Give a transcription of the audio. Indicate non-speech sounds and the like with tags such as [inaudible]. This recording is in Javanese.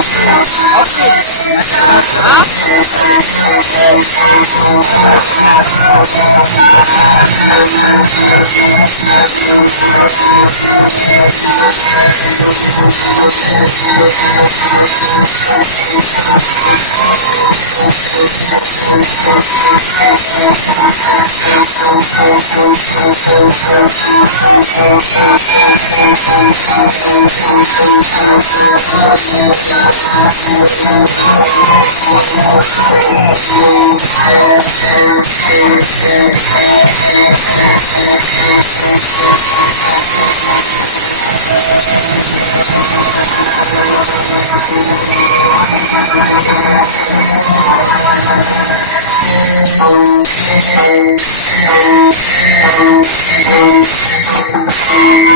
Thank Thank you. you [laughs]